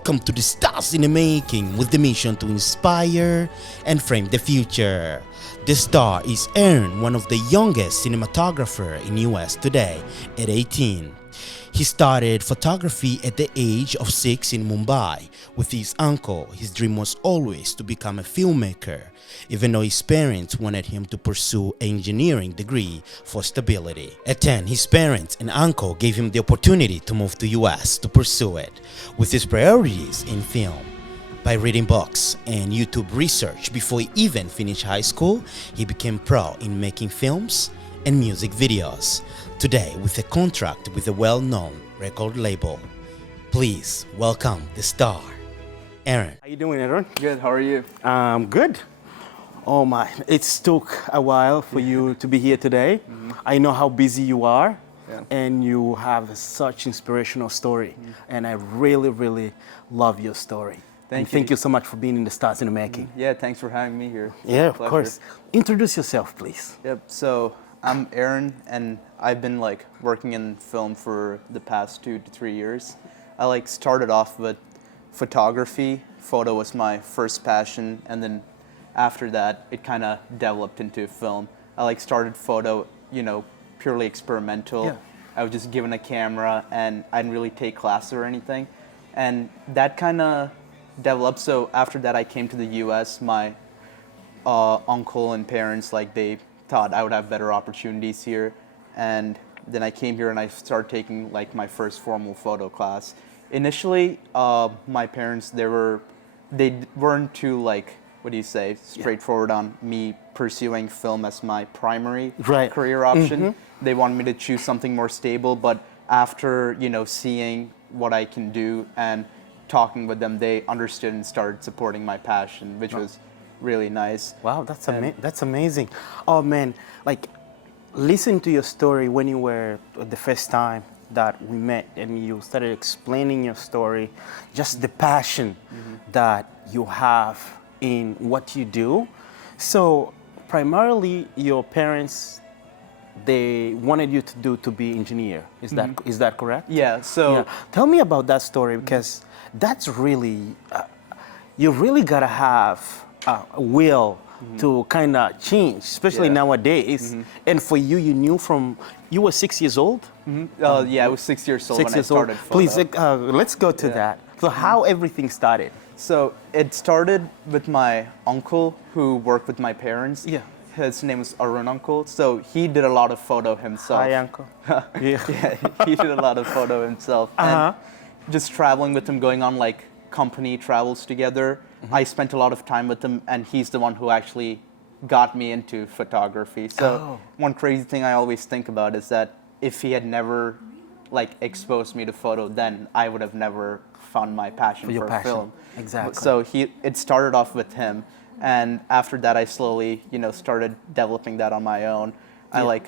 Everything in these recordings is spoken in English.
Welcome to the Stars in the Making with the mission to inspire and frame the future. The star is Aaron, one of the youngest cinematographer in US today at 18. He started photography at the age of 6 in Mumbai. With his uncle, his dream was always to become a filmmaker, even though his parents wanted him to pursue an engineering degree for stability. At 10, his parents and uncle gave him the opportunity to move to US to pursue it, with his priorities in film. By reading books and YouTube research before he even finished high school, he became pro in making films and music videos. Today, with a contract with a well-known record label. Please welcome the star, Aaron. How you doing, Aaron? Good, how are you? Good. Oh my, it's took a while for you to be here today. I know how busy you are, and you have such inspirational story. And I really love your story. Thank you so much for being in the Stars in the Making. Yeah, thanks for having me here. Yeah, of course. Introduce yourself, please. Yep, so I'm Aaron, and I've been working in film for the past 2 to 3 years. I started off with photography. Photo was my first passion, and then after that, it kind of developed into film. I started photo, purely experimental. Yeah. I was just given a camera, and I didn't really take classes or anything. And that kind of developed. So after that, I came to the U.S. My uncle and parents, they thought I would have better opportunities here. And then I came here and I started taking my first formal photo class. Initially, my parents, they weren't too straightforward on me pursuing film as my primary career option. They wanted me to choose something more stable, but after seeing what I can do and talking with them, they understood and started supporting my passion, which was really nice. Wow, that's amazing. Oh man, listen to your story when you were the first time that we met and you started explaining your story, just the passion that you have in what you do. So primarily your parents, they wanted you to be engineer. Is that correct? Yeah, so Tell me about that story, because that's really, you really gotta have a will to kind of change, especially nowadays. And for you, you knew you were 6 years old? I was 6 years old when I started photo. Please, let's go to that. So how everything started? So it started with my uncle who worked with my parents. Yeah. His name was Aaron Uncle. So he did a lot of photo himself. Hi, uncle. Yeah, he did a lot of photo himself. And just traveling with him, going on company travels together. I spent a lot of time with him, and he's the one who actually got me into photography. So one crazy thing I always think about is that if he had never exposed me to photo, then I would have never found my passion for film. Exactly. So it started off with him, and after that I slowly started developing that on my own. I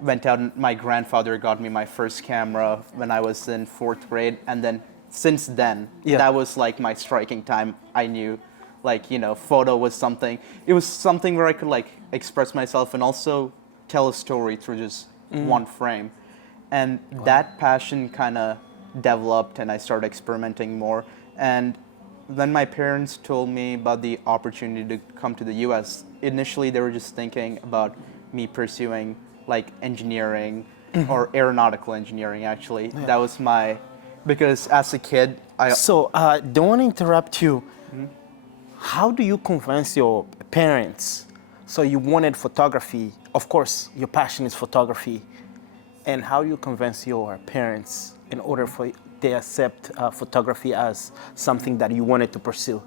went out, and my grandfather got me my first camera when I was in 4th grade, and then since then that was my striking time. I knew photo was something. It was something where I could express myself and also tell a story through just one frame. And that passion kind of developed, and I started experimenting more. And then my parents told me about the opportunity to come to the US. Initially, they were just thinking about me pursuing engineering or aeronautical engineering, actually. That was because as a kid, So, don't want to interrupt you. How do you convince your parents? So you wanted photography. Of course, your passion is photography. And how do you convince your parents in order for they accept photography as something that you wanted to pursue?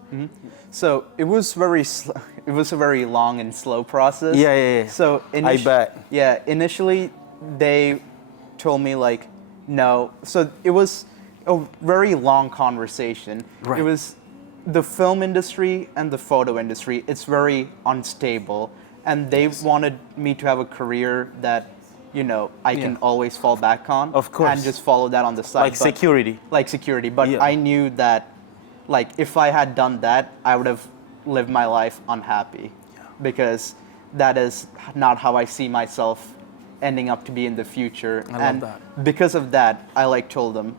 So it was a very long and slow process. Yeah. So I bet. Yeah, initially they told me no. So it was a very long conversation. Right. It was the film industry and the photo industry. It's very unstable, and they wanted me to have a career that I can always fall back on. Of course. And just follow that on the side. Security. Security. But I knew that, if I had done that, I would have lived my life unhappy. Because that is not how I see myself ending up to be in the future. I love that. Because of that, I told them,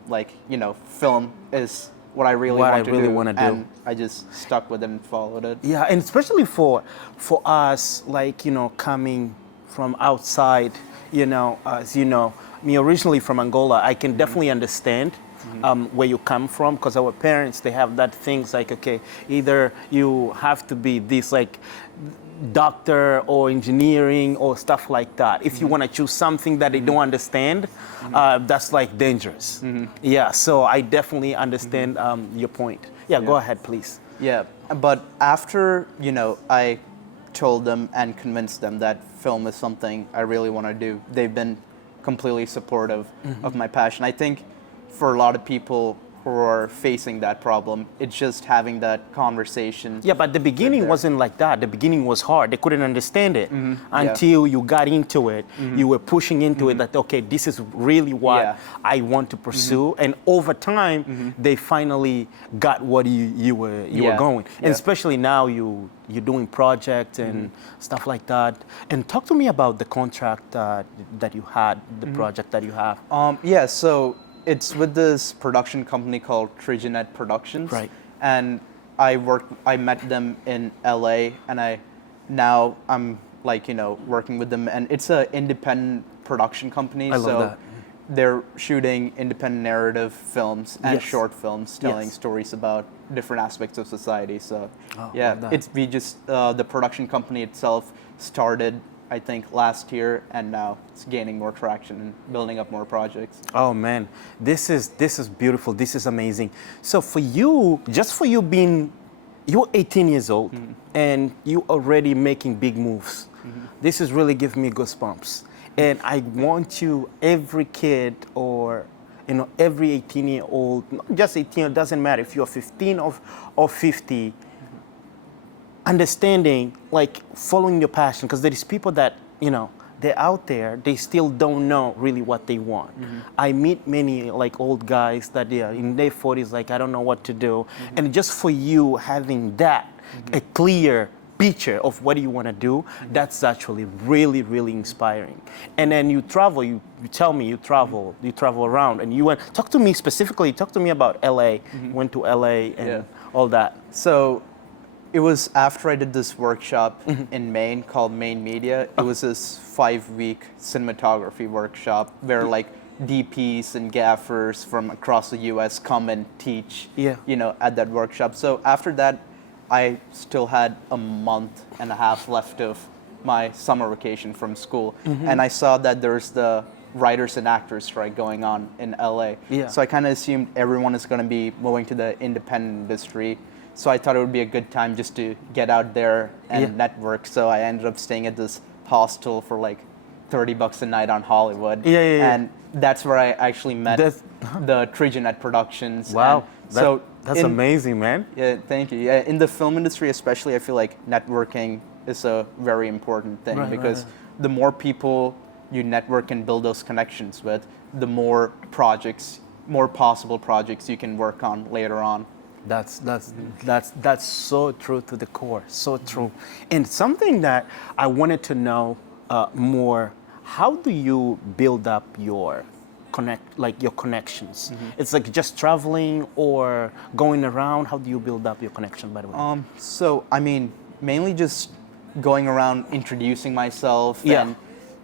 film is what I really What want I to really do, wanna do. and I just stuck with it and followed it. Yeah, and especially for us, like, you know, coming from outside, you know, as you know, me originally from Angola, I can definitely understand where you come from, because our parents, they have that things like, okay, either you have to be this like doctor or engineering or stuff like that. If you want to choose something that they don't understand, that's like dangerous. Yeah, so I definitely understand your point. Yeah, go ahead, please. Yeah, but after, you know, I told them and convinced them that film is something I really want to do, they've been completely supportive of my passion. I think for a lot of people who are facing that problem, it's just having that conversation. Yeah, but the beginning wasn't like that. The beginning was hard. They couldn't understand it until you got into it. You were pushing into it that, okay, this is really what Yeah. I want to pursue. And over time, they finally got what you were Yeah. going. And Yeah. especially now you're doing projects and stuff like that. And talk to me about the contract that you had, the project that you have. Yeah, so it's with this production company called Trigenet Productions. Right. And I met them in LA, and now I'm like, you know, working with them, and it's an independent production company. I love so that. they're shooting independent narrative films and Yes. short films telling Yes. stories about different aspects of society. So Oh, yeah, love that. the production company itself started, I think, last year, and now it's gaining more traction and building up more projects. Oh man, this is beautiful. This is amazing. So for you, just for you being, you're 18 years old and you already making big moves. This is really giving me goosebumps. And I want you, every kid or you know, every 18-year-old, not just 18, it doesn't matter if you're 15 or 50, understanding, like following your passion, because there is people that, you know, they're out there, they still don't know really what they want. I meet many like old guys that they are in their 40s, like I don't know what to do. And just for you having that, a clear picture of what you want to do, that's actually really, really inspiring. And then you travel, you tell me you travel around, and you went, talk to me specifically, talk to me about LA, went to LA and Yeah. all that. So it was after I did this workshop in Maine called Maine Media. It was this 5-week cinematography workshop where like DPs and gaffers from across the US come and teach, Yeah. you know, at that workshop. So after that, I still had a month and a half left of my summer vacation from school. And I saw that there's the writers and actors strike going on in LA. Yeah. So I kind of assumed everyone is going to be moving to the independent industry. So I thought it would be a good time just to get out there and Yeah. network. So I ended up staying at this hostel for like $30 a night on Hollywood. Yeah. And that's where I actually met That's- the Trigenet Productions. Wow, And that's amazing, man. Yeah, thank you. Yeah, in the film industry especially, I feel like networking is a very important thing, Right, because right. the more people you network and build those connections with, the more possible projects you can work on later on. That's so true to the core, so true. And something that I wanted to know more, how do you build up your connections? It's like just traveling or going around. How do you build up your connection, by the way? So, I mean, mainly just going around introducing myself Yeah. and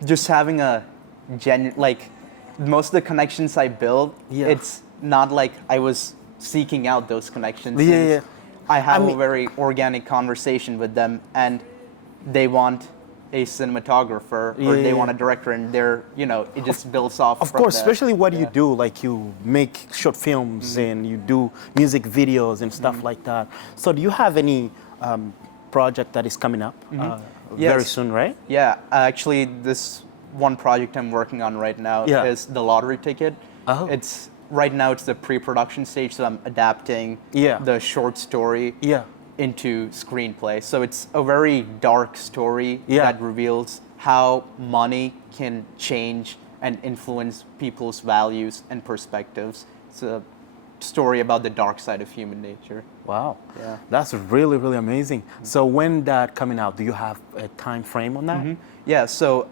just having a like, most of the connections I build, Yeah. it's not like I was seeking out those connections. Yeah, It's- yeah. I have I mean- a very organic conversation with them, and they want a cinematographer or Yeah, they yeah. want a director, and they're, you know, it just builds off Of from course, that. especially what you Yeah. do, like you make short films and you do music videos and stuff like that. So do you have any project that is coming up very Yes. soon, right? Yeah, actually, this one project I'm working on right now Yeah. is the lottery ticket. Oh. It's right now it's the pre-production stage, so I'm adapting Yeah. the short story Yeah. into screenplay. So it's a very dark story Yeah. that reveals how money can change and influence people's values and perspectives. It's a story about the dark side of human nature. Wow. Yeah. That's really, really amazing. So when that coming out, do you have a time frame on that? Yeah, so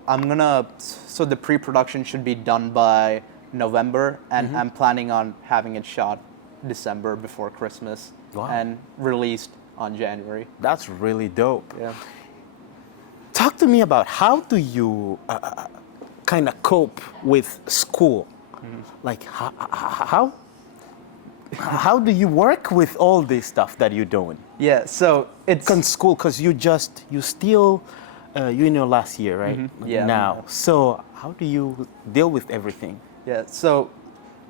so the pre-production should be done by November, and I'm planning on having it shot December before Christmas. Wow. And released on January. That's really dope. Yeah. Talk to me about how do you kind of cope with school? Like how do you work with all this stuff that you're doing? Yeah, so it's... School, because you still you're in your last year, right? Yeah. Now, so how do you deal with everything? Yeah, so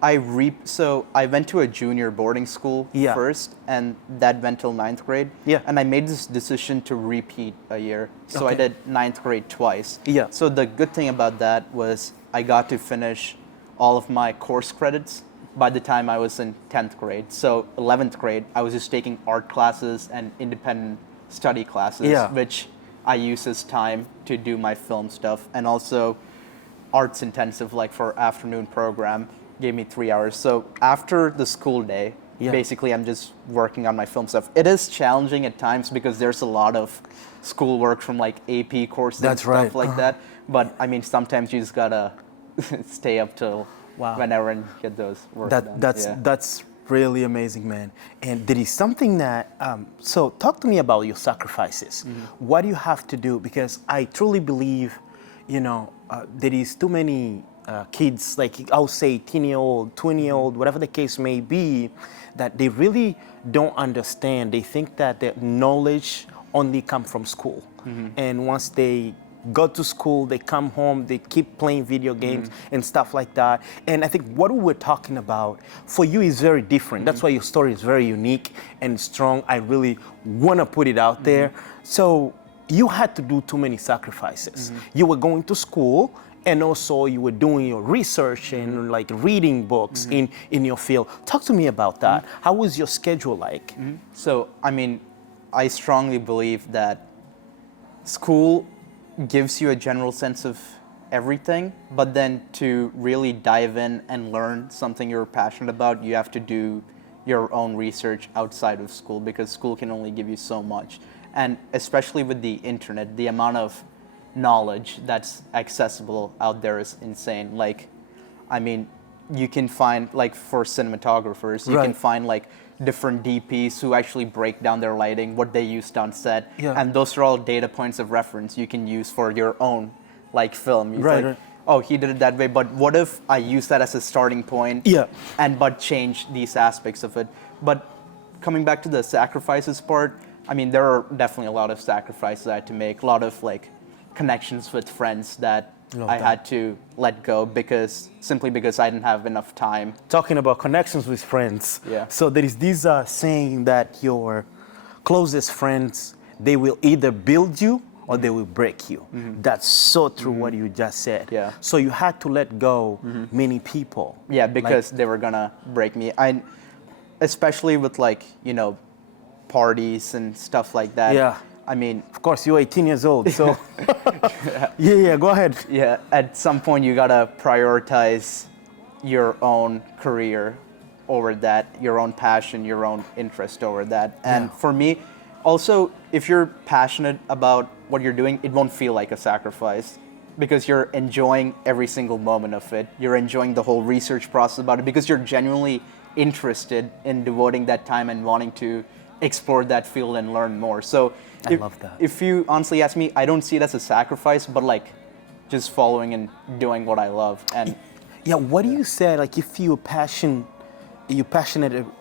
I went to a junior boarding school Yeah. first, and that went till 9th grade. Yeah. And I made this decision to repeat a year. So I Okay. did 9th grade twice. Yeah. So the good thing about that was I got to finish all of my course credits by the time I was in 10th grade. So 11th grade, I was just taking art classes and independent study classes, Yeah. which I use as time to do my film stuff. And also arts intensive, like for afternoon program, gave me 3 hours. So after the school day, Yeah. basically I'm just working on my film stuff. It is challenging at times because there's a lot of schoolwork from like AP courses and That's stuff right. like that. But I mean, sometimes you just gotta stay up till Wow. whenever and get those work done. That's really amazing, man. And there is something that so talk to me about your sacrifices. What do you have to do? Because I truly believe, there is too many kids, like I'll say 10-year-old, 20-year-old, whatever the case may be, that they really don't understand. They think that their knowledge only comes from school. And once they go to school, they come home, they keep playing video games and stuff like that. And I think what we were talking about for you is very different. That's why your story is very unique and strong. I really want to put it out there. So you had to do too many sacrifices. You were going to school, and also you were doing your research and like reading books in your field. Talk to me about that. How was your schedule like? So, I mean, I strongly believe that school gives you a general sense of everything, but then to really dive in and learn something you're passionate about, you have to do your own research outside of school, because school can only give you so much. And especially with the internet, the amount of knowledge that's accessible out there is insane. Like, I mean, you can find, like, for cinematographers, you Right. can find like different DPs who actually break down their lighting, what they used on set, Yeah. and those are all data points of reference you can use for your own like film. It's Right, like, right. oh, he did it that way, but what if I use that as a starting point? Yeah. But change these aspects of it. But coming back to the sacrifices part, I mean, there are definitely a lot of sacrifices I had to make, a lot of like connections with friends that Love I that. had to let go simply because I didn't have enough time. Talking about connections with friends. Yeah. So there is this saying that your closest friends, they will either build you or they will break you. That's so true what you just said. Yeah. So you had to let go many people. Yeah, because they were gonna break me. Especially with like, parties and stuff like that. Yeah. I mean, Of course, you're 18 years old, so yeah, go ahead. yeah, at some point you gotta prioritize your own career over that, your own passion, your own interest over that. And Yeah. for me, also, if you're passionate about what you're doing, it won't feel like a sacrifice because you're enjoying every single moment of it. You're enjoying the whole research process about it because you're genuinely interested in devoting that time and wanting to explore that field and learn more. So I love that. If you honestly ask me, I don't see it as a sacrifice, but like just following and doing what I love. And Yeah, what do you say? Like, if you're passionate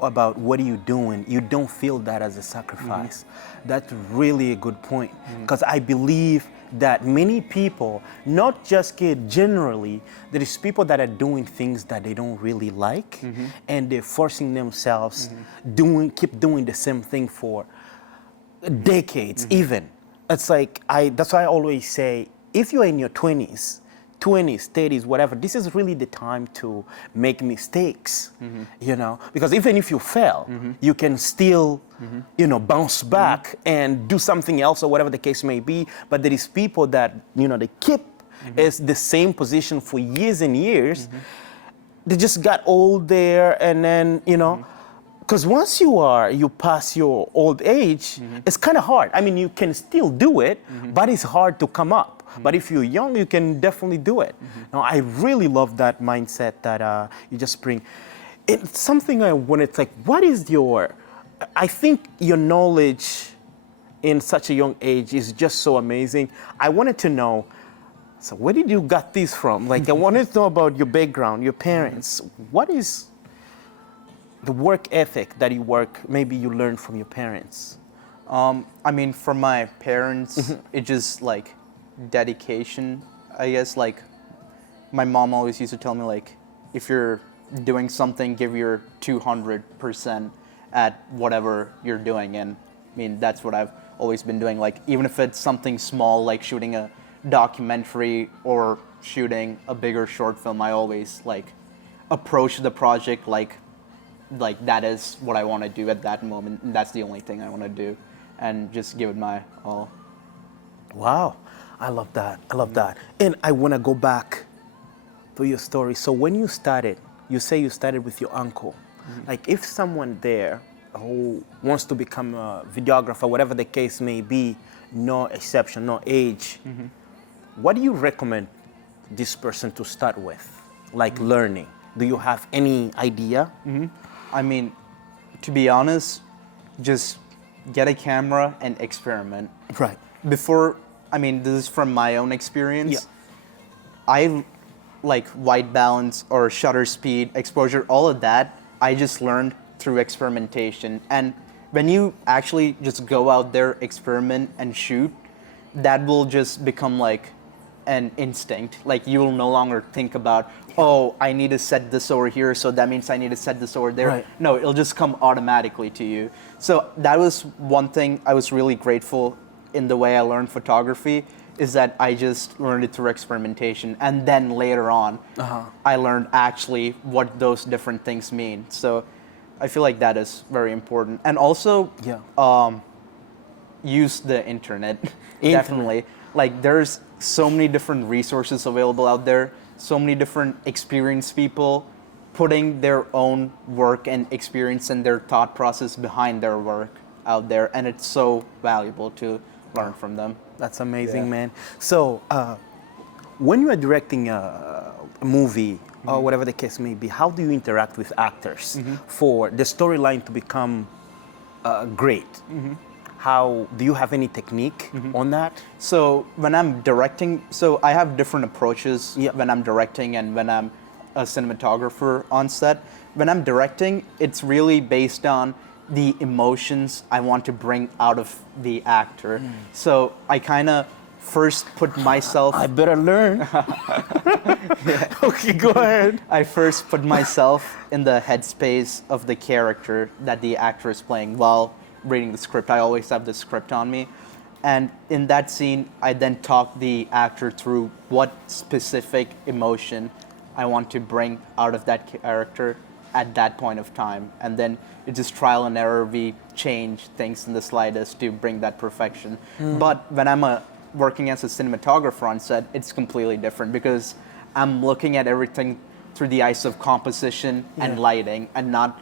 about what you're doing, you don't feel that as a sacrifice. That's really a good point. Because I believe that many people, not just kids, generally, there is people that are doing things that they don't really like, and they're forcing themselves keep doing the same thing for decades, even. It's like that's why I always say, if you're in your 20s, 30s, whatever, this is really the time to make mistakes, because even if you fail, you can still, bounce back and do something else or whatever the case may be. But there is people that, they keep is the same position for years and years. They just got old there, and then, because once you pass your old age, it's kind of hard. I mean, you can still do it, but it's hard to come up. But if you're young, you can definitely do it. Now, I really love that mindset that you just bring. It's something I wanted, like, what is your, I think your knowledge in such a young age is just so amazing. I wanted to know, so where did you got this from? Like, I wanted to know about your background, your parents. What is the work ethic that maybe you learned from your parents? I mean, for my parents, it just like dedication, I guess. Like, my mom always used to tell me, like, if you're doing something, give your 200% at whatever you're doing. And I mean, that's what I've always been doing. Like, even if it's something small, like shooting a documentary or shooting a bigger short film, I always like approach the project like that is what I want to do at that moment, and that's the only thing I want to do, and just give it my all. Wow, I love that. I love that. And I want to go back to your story. So when you started, you say you started with your uncle. Like, if someone there who wants to become a videographer, whatever the case may be, no exception, no age, what do you recommend this person to start with, like learning? Do you have any idea? I mean, to be honest, just get a camera and experiment. Right. Before, I mean, this is from my own experience. Yeah. I like white balance or shutter speed, exposure, all of that, I just learned through experimentation. And when you actually just go out there, experiment and shoot, that will just become like an instinct. Like, you will no longer think about, oh, I need to set this over here, so that means I need to set this over there. Right. No, it'll just come automatically to you. So that was one thing I was really grateful in the way I learned photography, is that I just learned it through experimentation. And then later on, I learned actually what those different things mean. So I feel like that is very important. And also, use the internet. Definitely. Like, there's so many different resources available out there, so many different experienced people putting their own work and experience and their thought process behind their work out there, and it's so valuable to learn from them. That's amazing, man. So, when you are directing a movie or whatever the case may be, how do you interact with actors for the storyline to become great? How do you have any technique on that? So when I'm directing, so I have different approaches when I'm directing and when I'm a cinematographer on set. When I'm directing, it's really based on the emotions I want to bring out of the actor. So I kind of first put myself... I better learn. Okay, go ahead. I first put myself in the headspace of the character that the actor is playing while reading the script. I always have the script on me. And in that scene, I then talk the actor through what specific emotion I want to bring out of that character at that point of time. And then it's just trial and error. We change things in the slightest to bring that perfection. But when I'm working as a cinematographer on set, it's completely different, because I'm looking at everything through the eyes of composition and lighting, and not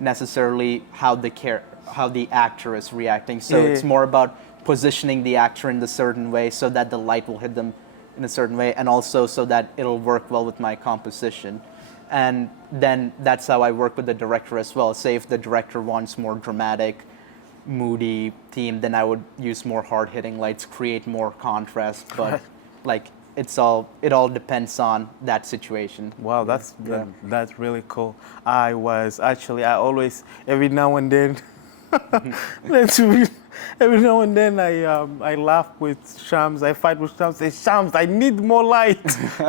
necessarily how the actor is reacting. So it's more about positioning the actor in a certain way so that the light will hit them in a certain way, and also so that it'll work well with my composition. And then that's how I work with the director as well. Say if the director wants more dramatic, moody theme, then I would use more hard-hitting lights, create more contrast. But like, it all depends on that situation. Wow, that's really cool. I always, every now and then, every now and then I laugh with Shams. I fight with Shams. Say, Shams, I need more light.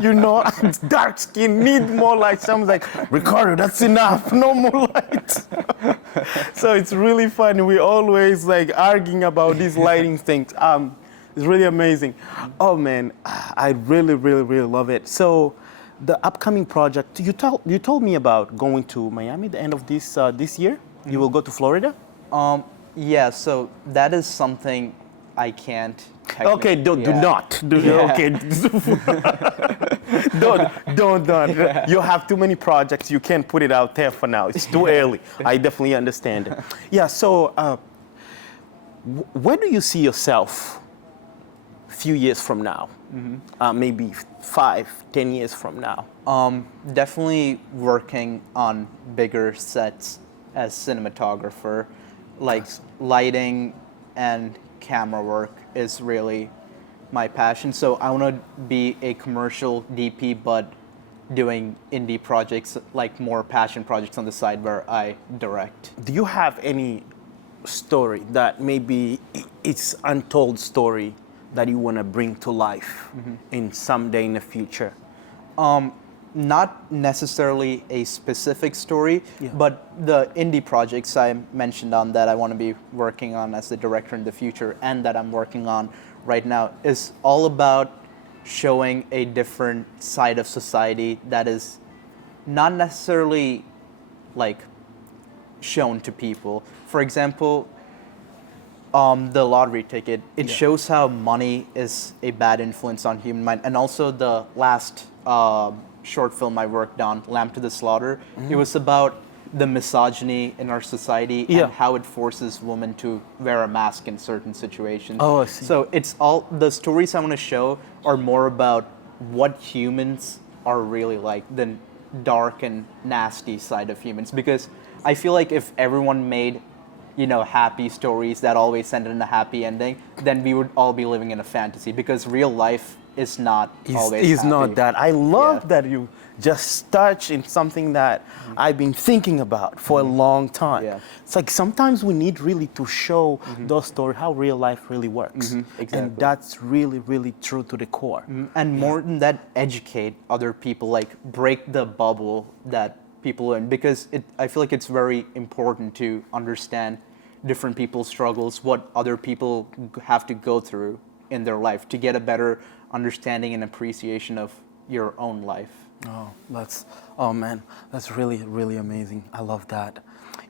You know, I'm dark skin, need more light. Shams like, Ricardo, that's enough. No more light. So it's really funny. We always like arguing about these lighting things. It's really amazing. Oh man, I really, really, really love it. So the upcoming project, you told me about going to Miami the end of this year. You will go to Florida? Yeah, so that is something I can't. Okay, do not. Okay. don't. Yeah. You have too many projects. You can't put it out there for now. It's too early. I definitely understand it. Yeah, so where do you see yourself a few years from now? Maybe 5, 10 years from now? Definitely working on bigger sets as cinematographer, like Awesome. lighting and camera work is really my passion. So I want to be a commercial DP, but doing indie projects, like more passion projects on the side where I direct. Do you have any story that maybe it's untold story that you want to bring to life in someday in the future? Not necessarily a specific story, Yeah. but the indie projects I mentioned on that I want to be working on as the director in the future and that I'm working on right now is all about showing a different side of society that is not necessarily like shown to people. For example, the lottery ticket, it Yeah. shows how money is a bad influence on human mind. And also the last short film I worked on, Lamb to the Slaughter, it was about the misogyny in our society Yeah. and how it forces women to wear a mask in certain situations. Oh, I see. So it's all, the stories I want to show are more about what humans are really like than dark and nasty side of humans. Because I feel like if everyone made happy stories that always ended in a happy ending, then we would all be living in a fantasy because real life is not always Is happy. not that. I love Yeah. that you just touch in something that I've been thinking about for a long time. Yeah. It's like sometimes we need really to show those stories how real life really works. And exactly. that's really, really true to the core. And more than that, educate other people, like break the bubble that people are in, because I feel like it's very important to understand different people's struggles, what other people have to go through in their life to get a better understanding and appreciation of your own life. Oh man, that's really, really amazing. I love that.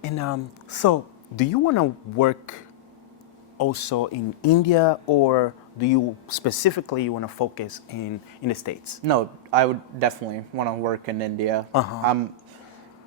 And so, do you want to work also in India, or do you specifically want to focus in the States? No, I would definitely want to work in India.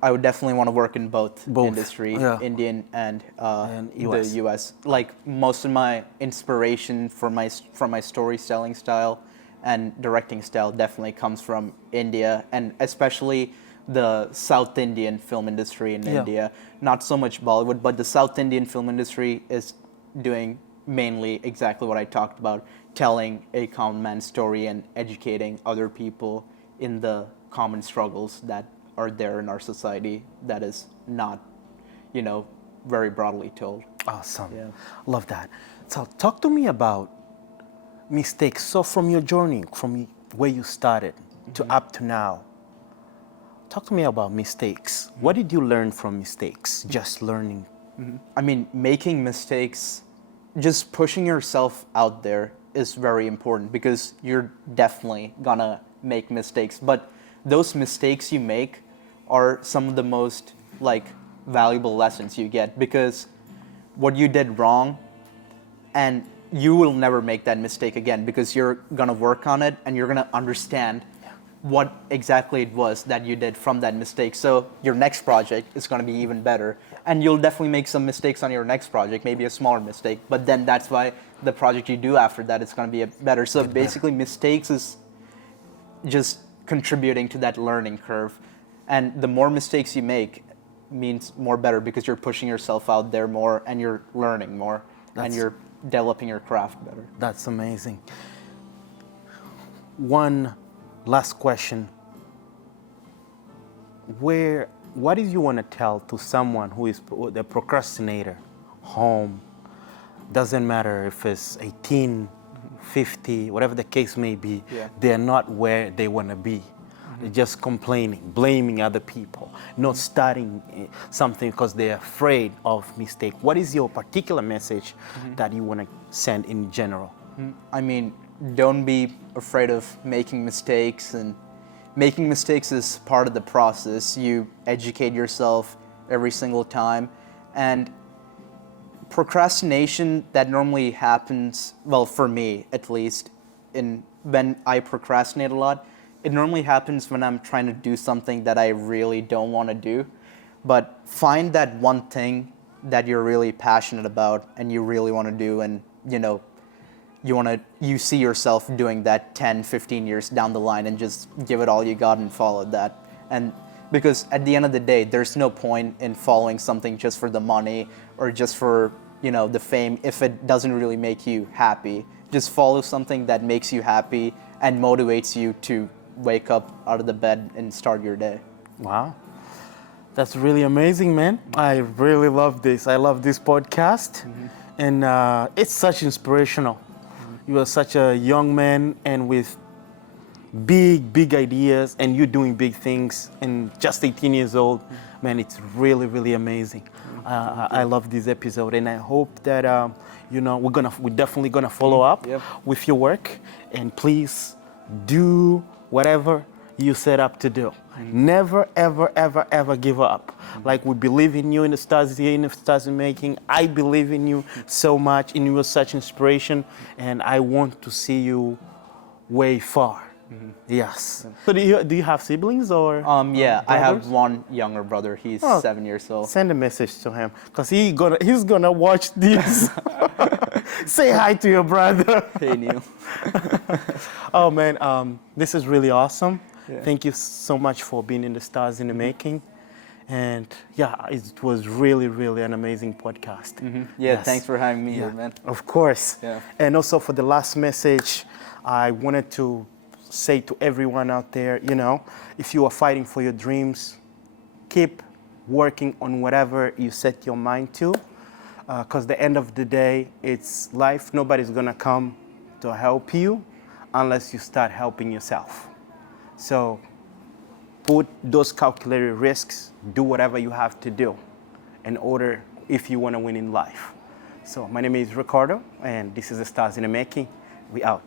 I would definitely want to work in both Both, industry, yeah. Indian and, And the US. U.S. Like most of my inspiration for from my storytelling style and directing style definitely comes from India, and especially the South Indian film industry in Yeah. India. Not so much Bollywood, but the South Indian film industry is doing mainly exactly what I talked about, telling a common man's story and educating other people in the common struggles that are there in our society that is not, very broadly told. Awesome. Yeah. Love that. So, talk to me about mistakes. So, from your journey, from where you started to up to now, talk to me about mistakes. What did you learn from mistakes? Just learning. I mean, making mistakes, just pushing yourself out there is very important because you're definitely gonna make mistakes. But those mistakes you make are some of the most valuable lessons you get, because what you did wrong, and you will never make that mistake again because you're gonna work on it and you're gonna understand what exactly it was that you did from that mistake. So your next project is gonna be even better. And you'll definitely make some mistakes on your next project, maybe a smaller mistake, but then that's why the project you do after that is gonna be better. So basically mistakes is just contributing to that learning curve. And the more mistakes you make means more better because you're pushing yourself out there more and you're learning more and you're developing your craft better. That's amazing. One last question. What do you want to tell to someone who is the procrastinator, home? Doesn't matter if it's 18, 50, whatever the case may be, Yeah. they're not where they want to be. They're just complaining, blaming other people, not starting something because they're afraid of mistake. What is your particular message that you want to send in general? I mean, don't be afraid of making mistakes, and making mistakes is part of the process. You educate yourself every single time, and procrastination that normally happens, well, for me at least, when I procrastinate a lot, it normally happens when I'm trying to do something that I really don't want to do. But find that one thing that you're really passionate about and you really want to do, and you see yourself doing that 10, 15 years down the line and just give it all you got and follow that. And because at the end of the day, there's no point in following something just for the money or just for, the fame if it doesn't really make you happy. Just follow something that makes you happy and motivates you to wake up out of the bed and start your day. Wow. That's really amazing, man. I really love this. I love this podcast. And it's such inspirational. You are such a young man and with big ideas, and you're doing big things and just 18 years old. Man, it's really, really amazing. I love this episode, and I hope that we're definitely gonna follow up with your work, and please do whatever you set up to do. Never, ever give up. Like, we believe in you in the stars here, in the stars in making. I believe in you so much, and you are such inspiration, and I want to see you way far. Yes. So do you have siblings or? Yeah, I have brothers? one younger brother. He's 7 years old. Send a message to him, because he's gonna watch this. Say hi to your brother. Hey, Neil. Oh man, this is really awesome. Yeah. Thank you so much for being in the stars in the making. And yeah, it was really, really an amazing podcast. Yeah, Yes. thanks for having me here, man. Of course. Yeah. And also, for the last message, I wanted to say to everyone out there, if you are fighting for your dreams, keep working on whatever you set your mind to, because the end of the day, it's life. Nobody's gonna come to help you unless you start helping yourself. So put those calculated risks, do whatever you have to do in order, if you want to win in life. So my name is Ricardo, and this is the Stars in the Making. We out.